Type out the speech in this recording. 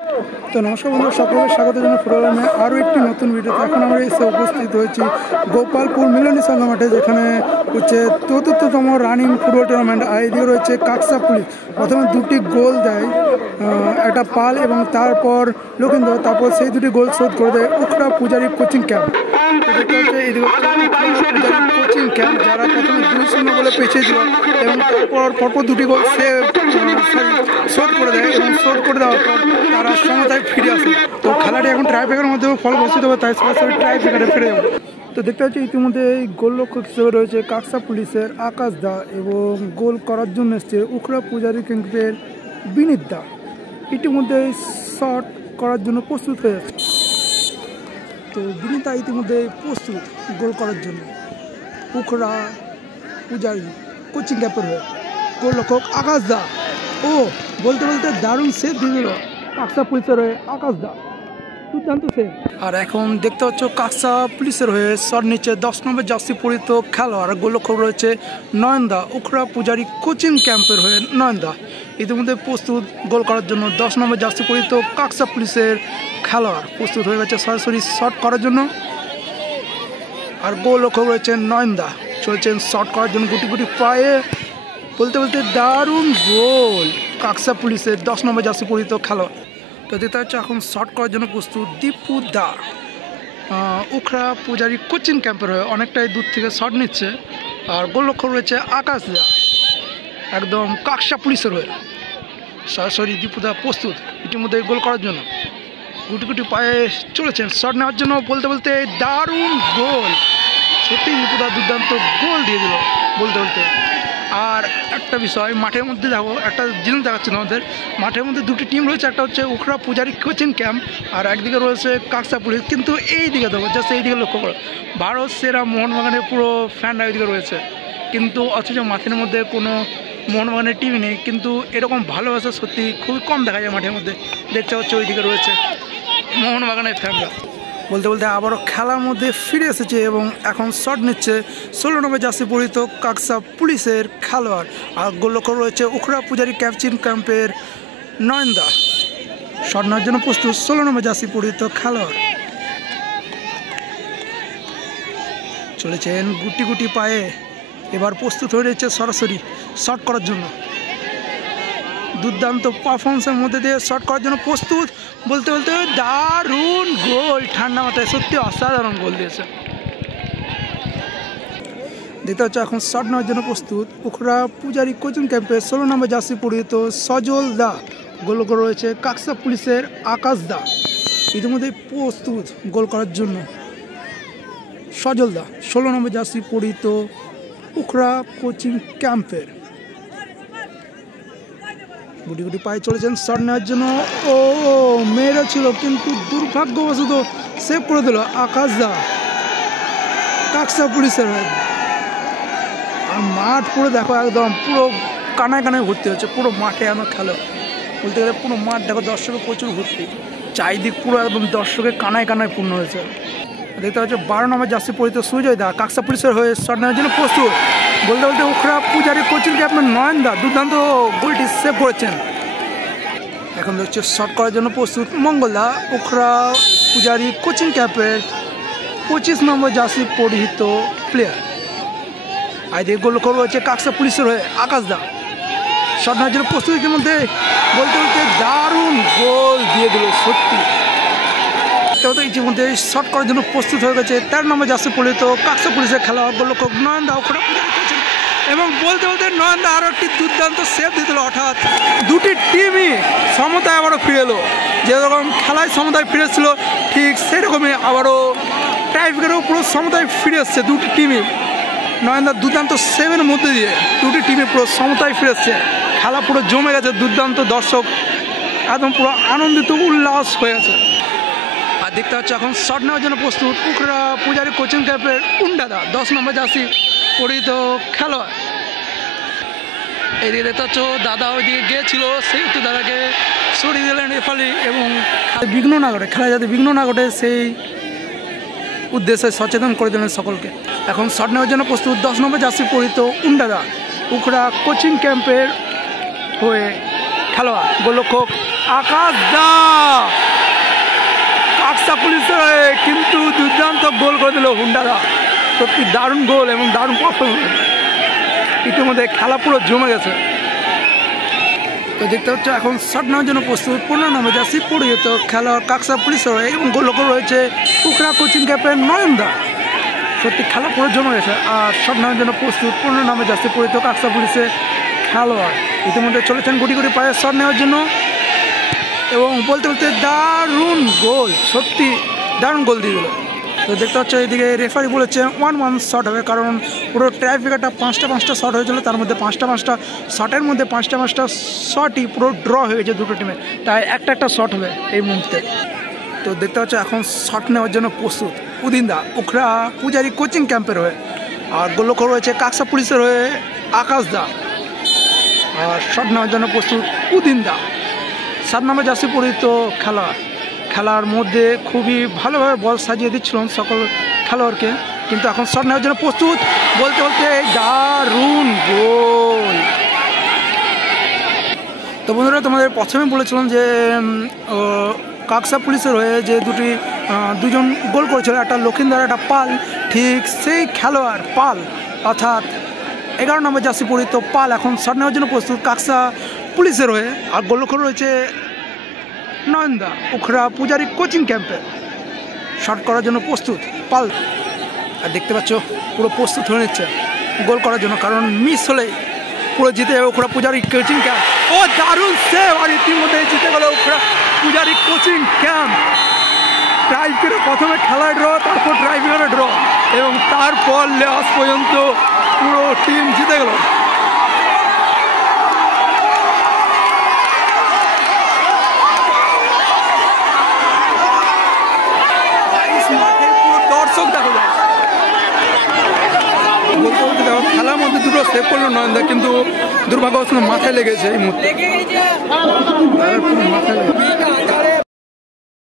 তো নমস্কার বন্ধু, সকলকে স্বাগত জানাই ফুটবল নিয়ে আরও একটি নতুন ভিডিওতে। এখন আমরা এসে উপস্থিত হয়েছি গোপালপুর মিলনী সংঘ মাঠে, যেখানে হচ্ছে ৪৪তম রানিং ফুটবল টুর্নামেন্ট। আর এদিকে রয়েছে কাকসা পুলিশ। প্রথমে দুটি গোল দেয়, একটা পাল এবং তারপর লক্ষিন্দর, তারপর সেই দুটি গোল শোধ করে দেয় উখড়া পূজারী কোচিং ক্যাম্প। দেখতে হচ্ছে এদিকে কোচিং ক্যাম্প, যারা প্রথমে ২-০ গোলে পেছিয়েছিল এবং তারপর পরপর দুটি গোল শোধ করে দেয় এবং শোধ করে দেওয়ার পর তারা সমতায় ফিরে আসে। তো খেলাটি এখন ট্রাইব্রেকারের মধ্যে ফল ঘোষিত হবে, তাই সরাসরি ট্রাইব্রেকারে ফিরে যাবে। তো দেখতে পাচ্ছি ইতিমধ্যে এই গোলরক্ষক হিসেবে রয়েছে কাকসা পুলিশের আকাশ দা এবং গোল করার জন্য এসছে উখড়া পূজারী ক্যাম্পের বিনীত দা। ইতিমধ্যে শট করার জন্য প্রস্তুত হয়ে যাচ্ছে। তো বিনীতা ইতিমধ্যে প্রস্তুত গোল করার জন্য উখড়া পূজারী কোচিং ক্যাম্পের হয়ে। গোলরক্ষক আকাশ দা ও বলতে বলতে দারুণ সেভ দিয়ে দিল কাকসা পুলিশের হয়ে আকাশ দা, দুর্দান্ত সেভ। আর এখন দেখতে পাচ্ছ কাকসা পুলিশের হয়ে শট নিচ্ছে 10 নম্বর জার্সি পরিহিত খেলোয়াড়। গোলরক্ষক রয়েছে নয়নদা, উখড়া পূজারী কোচিং ক্যাম্পের হয়ে নয়নদা ইতিমধ্যে প্রস্তুত গোল করার জন্য। 10 নম্বর জার্সি পরিহিত কাকসা পুলিশের খেলোয়াড় প্রস্তুত হয়ে গেছে সরাসরি শট করার জন্য। আর গোলরক্ষক রয়েছে নয়নদা, চলছেন শট করার জন্য গুটি গুটি পায়ে, বলতে বলতে দারুণ গোল কাকসা পুলিশের 10 নম্বর জার্সি পরিহিত খেলোয়াড়। তো দেখতে হচ্ছে এখন শট করার জন্য প্রস্তুত দীপু দা, উখড়া পূজারী কোচিং ক্যাম্পের হয়ে অনেকটাই দূর থেকে শট নিচ্ছে। আর গোলরক্ষক রয়েছে আকাশ দা, একদম কাকসা পুলিশের হয়ে সরাসরি দীপু দা প্রস্তুত ইতিমধ্যে গোল করার জন্য। গুটি গুটি পায়ে চলেছেন শট নেওয়ার জন্য, বলতে বলতে দারুণ গোল, সত্যি দীপু দা দুর্দান্ত গোল দিয়ে দিল বলতে বলতে। আর একটা বিষয় মাঠের মধ্যে দেখো, একটা জিনিস দেখাচ্ছে আমাদের মাঠের মধ্যে দুটি টিম রয়েছে, একটা হচ্ছে উখড়া পূজারী কোচিং ক্যাম্প আর একদিকে রয়েছে কাকসা পুলিশ। কিন্তু এই দিকে দেখো, জাস্ট এই দিকে লক্ষ্য করো, ভারত সেরা মোহনবাগানের পুরো ফ্যানরা ওইদিকে রয়েছে, কিন্তু অথচ মাঠের মধ্যে কোনো মোহনবাগানের টিম নেই। কিন্তু এরকম ভালোবাসা সত্যি খুবই কম দেখা যায় মাঠের মধ্যে। দেখতে হচ্ছে ওইদিকে রয়েছে মোহনবাগানের ফ্যানরা। বলতে বলতে আবারও খেলার মধ্যে ফিরে এসেছে এবং এখন শট নিচ্ছে 16 নম্বর জার্সি পরিহিত কাকসা পুলিশের খেলোয়াড়। আর গোলরক্ষক রয়েছে উখড়া পূজারী কোচিং ক্যাম্পের নয়নদা, শট নেওয়ার জন্য প্রস্তুত 16 নম্বর জার্সি পরিহিত খেলোয়াড়। চলেছেন গুটি গুটি পায়ে, এবার প্রস্তুত হয়ে রয়েছে সরাসরি শট করার জন্য। দুর্দান্ত পারফরমেন্সের মধ্যে দিয়ে শট করার জন্য প্রস্তুত, বলতে বলতে দারুণ গোল, ঠান্ডা মাথায় সত্যি অসাধারণ গোল দিয়েছে। দেখতে হচ্ছে এখন শট নেওয়ার জন্য প্রস্তুত উখড়া পূজারী কোচিং ক্যাম্পে 16 নম্বর জার্সি পরিহিত সজল দা, গোলরক্ষক রয়েছে কাকসা পুলিশের আকাশ দা, ইতিমধ্যে প্রস্তুত গোল করার জন্য সজল দা 16 নম্বর জার্সি পরিহিত উখড়া কোচিং ক্যাম্পের। গুটি গুটি পায়ে চলেছেন শট নেওয়ার জন্য, ও মেয়েরা ছিল কিন্তু দুর্ভাগ্যবশত সেভ করে দিল আকাশ দা কাকসা পুলিশের। আর মাঠ পুরো দেখো, একদম পুরো কানায় কানায় ভর্তি হচ্ছে পুরো মাঠে। আমার খেলো বলতে গেলে পুরো মাঠ দেখো, দর্শকের প্রচুর ভর্তি, চারিদিক পুরো একদম দর্শকের কানায় কানায় পূর্ণ হয়েছে। দেখতে পাচ্ছি 12 নম্বর জার্সি পরিহিত সুজয় দা কাকসা পুলিশের হয়ে শট নেওয়ার জন্য প্রস্তুত, বলতে বলতে উখড়া পূজারী কোচিং ক্যাম্পের নয়নদা দুর্দান্ত গোলটি সেভ করেছেন। এখন দেখছে শট করার জন্য প্রস্তুত মঙ্গলদা, উখড়া পূজারী কোচিং ক্যাম্পের 25 নম্বর জার্সি পরিহিত প্লেয়ার। আর এই গোলরক্ষক রয়েছে কাকসা পুলিশের হয়ে আকাশ দা, শট নেওয়ার জন্য প্রস্তুতির মধ্যে বলতে বলতে দারুণ গোল দিয়ে দিল সত্যি। ইতিমধ্যে শট করার জন্য প্রস্তুত হয়ে গেছে 13 নম্বর জার্সি পরিহিত কাকসা পুলিশের খেলোয়াড় গোলরক্ষক নয়নদা, উখড়া পূজারী কোচিং। এবং বলতে বলতে নয়নদা আরও একটি দুর্দান্ত সেভ দিয়ে দিল। অর্থাৎ দুটি টিমই সমতায় আবারও ফিরে এলো, যেরকম খেলায় সমতায় ফিরে এসেছিল ঠিক সেরকমই আবারও টাইব্রেকারেও পুরো সমতায় ফিরে এসছে দুটি টিমই। নয়নদা দুর্দান্ত সেভের মধ্যে দিয়ে দুটি টিমে পুরো সমতায় ফিরে এসছে, খেলা পুরো জমে গেছে, দুর্দান্ত দর্শক একদম পুরো আনন্দিত উল্লাস হয়ে আছে। আর দেখতে হচ্ছে এখন শট নেওয়ার জন্য প্রস্তুত উখড়া পূজারী কোচিং ক্যাম্পের উন্ডাদা 10 নম্বর জার্সি পরিহিত খেলোয়াড়। এইদিকে দেখতে হচ্ছে দাদা ওইদিকে গিয়েছিল, সেহেতু দাদাকে সরিয়ে দিলেন রেফারি এবং বিঘ্ন না ঘটে, খেলা যাতে বিঘ্ন না ঘটে সেই উদ্দেশ্যে সচেতন করে দিলেন সকলকে। এখন শট নেওয়ার জন্য প্রস্তুত 10 নম্বর জার্সি পরিহিত উন্ডাদা, উখড়া কোচিং ক্যাম্পের হয়ে খেলোয়াড়। গোলরক্ষক আকাশ দা কাকসা পুলিশের কিন্তু দুর্দান্ত গোল করে দিল হুন্ডারা। সত্যি দারুণ গোল এবং দারুণ পারফরমেন্স। ইতিমধ্যে খেলা পুরো জমে গেছে। তো দেখতে হচ্ছে এখন শট নেওয়ার জন্য প্রস্তুত 15 নম্বর জার্সি পরিহিত খেলোয়াড় কাকসা পুলিশের হয়ে এবং গোলরক্ষক রয়েছে উখড়া কোচিং ক্যাপ্টেন নয়নদা। সত্যি খেলা পুরো জমে গেছে। আর শট নেওয়ার জন্য প্রস্তুত 15 নম্বর জার্সি পরিহিত কাকসা পুলিশের খেলোয়াড় ইতিমধ্যে চলেছেন গুটি গুটি পায়ে শট নেওয়ার জন্য এবং বলতে বলতে দারুণ গোল, সত্যি দারুণ গোল দিয়ে দিল। তো দেখতে পাচ্ছ এদিকে রেফারি বলেছে 1-1 শট হবে, কারণ পুরো ট্রাইফিকারটা 5টা শট হয়েছিল, তার মধ্যে 5টা শটের মধ্যে 5টা শটই পুরো ড্র হয়ে গেছে দুটো টিমে, তাই একটা শট হবে এই মুহূর্তে। তো দেখতে পাচ্ছ এখন শট নেওয়ার জন্য প্রস্তুত উদিনদা উখড়া পূজারি কোচিং ক্যাম্পের হয়ে, আর গোলরক্ষক রয়েছে কাকসা পুলিশের হয়ে আকাশদা। আর শট নেওয়ার জন্য প্রস্তুত উদিনদা 7 নম্বর জার্সি পরিহিত খেলার মধ্যে খুবই ভালোভাবে বল সাজিয়ে দিচ্ছিলেন সকল খেলোয়াড়কে, কিন্তু এখন শট নেওয়ার জন্য প্রস্তুত বলতে বলতে দারুণ গোল। তো বন্ধুরা তোমাদের প্রথমে বলেছিলাম যে কাকসা পুলিশের হয়ে যে দুজন গোল করেছিল, একটা লক্ষিন্দর একটা পাল, ঠিক সেই খেলোয়াড় পাল অর্থাৎ 11 নম্বর জার্সি পরিহিত পাল এখন শট নেওয়ার জন্য প্রস্তুত কাকসা পুলিশের হয়ে। আর গোলরক্ষক রয়েছে নয়নদা উখড়া পূজারি কোচিং ক্যাম্পে, শট করার জন্য প্রস্তুত পাল। আর দেখতে পাচ্ছ পুরো প্রস্তুত হয়ে নিচ্ছে গোল করার জন্য, কারণ মিস হলে পুরো জিতে যাবে উখড়া পূজারি কোচিং ক্যাম্প। ও দারুণ সেভ! আর ইতিমধ্যে জিতে গেল উখড়া পূজারি কোচিং ক্যাম্প। ট্রাইফিকারে প্রথমে খেলা ড্র, তারপর ট্রাইফিকারে ড্র এবং তারপর লাস্ট পর্যন্ত পুরো টিম জিতে গেল। দর্শক দেখা যায় বলতে বলতে দেখো খেলার মধ্যে দুটো সেভ করলো নয়নদা, কিন্তু দুর্ভাগ্যবশত মাথায় লেগেছে এই মুহূর্তে, মাথায় লেগেছে।